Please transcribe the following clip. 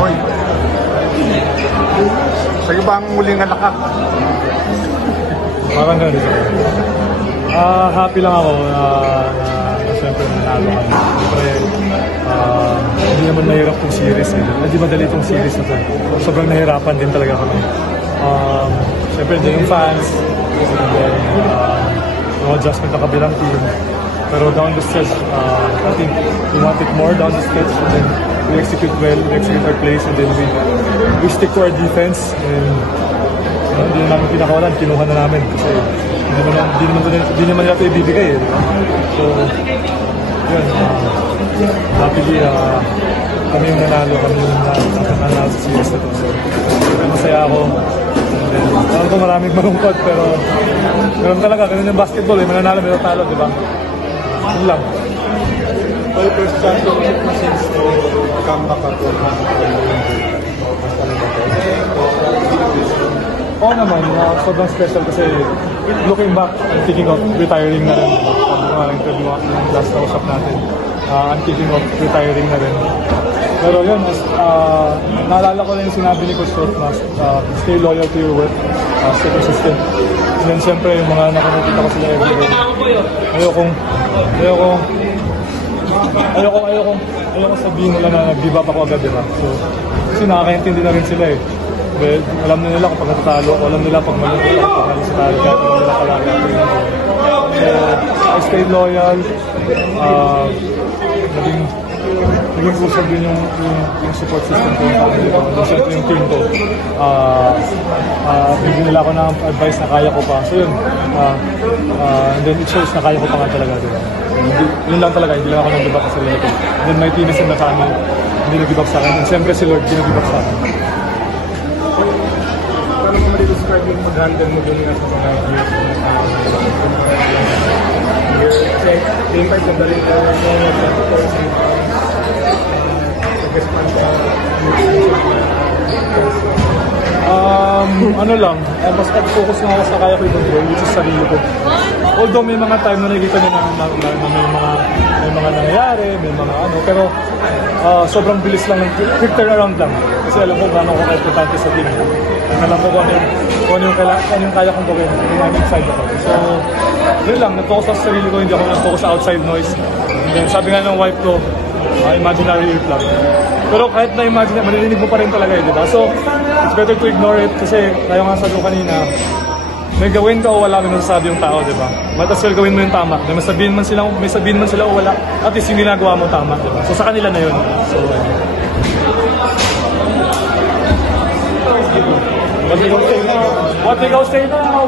Hoy. Sa'yo ba ang muling alakak? Parang ganun. Happy lang ako na siyempre nanalo kami. Siyempre, hindi naman nahirap itong series. Hindi madali itong series na ito. Sobrang nahirapan din talaga kami. Siyempre, din yung fans. And then, yung adjustment ng kabilang team. Pero down the stretch, I think we want it more down the stretch. And then, we execute well, we execute our plays. And then, we stick to our defense. And hindi namin pinakawalan, kinuha na namin. Kasi hindi naman nila ito ibibigay. So, yun. Happily, kami yung nanalo. Kami yung nanalo sa series na ito. So, masaya ako. Alam ko maraming malungkot, pero meron talaga, ganun yung basketball, mananalo, may natalo, di ba? Yun lang. So, first championship na since comeback ako. Oo naman, sobrang special kasi looking back, I'm thinking of retiring na rin. Pag interview yung last na-usap natin, I'm thinking of retiring na rin. Pero yun, naalala ko rin yung sinabi ni Coach Coach na stay loyal to your work, stay consistent. And then siyempre yung mga nakakita ko sila everyday. Ayokong sabihin nila na nag-give up ako agad, diba? So, kasi nakakaintindi na rin sila eh. Well, alam na nila kung pag natatalo ako, alam nila pag malungkot ako, pag nalisatalo ka, alam nila palagi. So, I stayed loyal. Naging crucial din yung support system ko, yung family ko, siyempre yung team ko. Bigyan nila ako ng advice na kaya ko pa. So yun, and then it shows na kaya ko pa nga talaga. Yun lang talaga, hindi lang ako nag-give up sa sarili ko. And then my team is in the family, hindi nag-give up sa akin. And siyempre si Lord, hindi nag-give up sa akin. Paano mo ma-describe yung mag-handle mo dun nga sa mga years? Kasi, game fight na dali ko ano lang, mas focus na ako sa kaya ko i-control, which is sarili ko. Although may mga time na nakikita nyo na may mga nangyayari, may mga ano, pero sobrang bilis lang, quick turnaround lang. Kasi alam ko gano'n ko importante sa team. Alam ko kung ano yung kaya kong gawin, yung inside ako. So, yun lang, nag-focus ako sa sarili ko, hindi ako nag-focus sa outside noise. And then, sabi nga ng wife ko, imaginary ear plug. Pero kahit na-imagine, maririnig mo pa rin talaga eh, di ba? So, it's better to ignore it kasi tayo nga sabi ko kanina, may gawin ka o wala, may masasabi yung tao, di ba? Might as well gawin mo yung tama. May sabihin man sila o wala, at least yung ginagawa mo tama, di ba? So, sa kanila na yun. So, what they gonna say now?